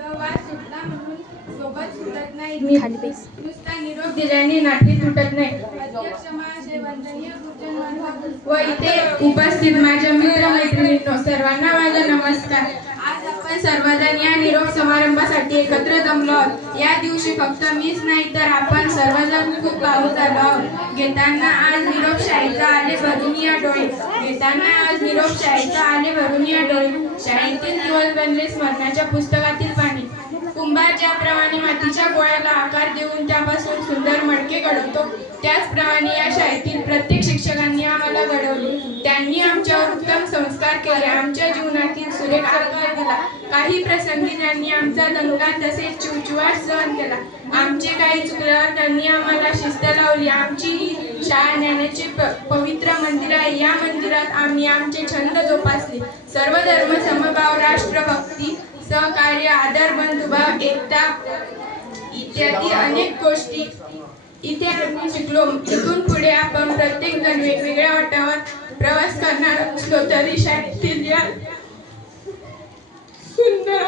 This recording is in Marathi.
संवाद सुटला म्हणून सोबत सुटत नाही. नुसता निरोप दिल्याने नाती तुटत नाही. अध्यक्ष महाशय, वंदनीय गुरुजन व इथे उपस्थित माझ्या मित्र मैत्रिणींनो, सर्वांना माझा नमस्कार. आज आपण सर्वजण या निरोप समारंभासाठी एकत्र जमलो आहोत. या दिवशी फक्त मीच नाही तर आपण सर्वजण खूप भावूक झालो आहोत. घेताना आज निरोपशाहीचा आले भरून या डोळे. घेताना आज निरोपशाहीचा आले भरून या डोळे. शाळेतील दिवस बनले स्मरणाच्या पुस्तकातील पाणी. कुंभार ज्याप्रमाणे मातीच्या गोळ्याला आकार देऊन त्यापासून सुंदर मडके घडवतो, त्याचप्रमाणे या शाळेतील प्रत्येक शिक्षकांनी आम्हाला घडवले. त्यांनी आमच्यावर उत्तम संस्कार केले, आमच्या जीवनातील सुरेख आकार दिला. काही प्रसंगी त्यांनी आमचा दंगा तसेच चिवचिवाट सहन केला. आमचे काही चुकल्यावर त्यांनी आम्हाला शिस्त लावली. आमची ही शाळा ज्ञानाचे पवित्र मंदिर आहे. या मंदिरात आम्ही आमचे छंद जोपासले. सर्व धर्म समभाव, राष्ट्रभक्ती, सहकार्य, आदर, बंधुभाव, एकता इत्यादी अनेक गोष्टी इथे आम्ही शिकलो. इथून पुढे आपण प्रत्येक जण वेगवेगळ्या वाटावर प्रवास करणार असलो तरी शाळेतील या सुंदर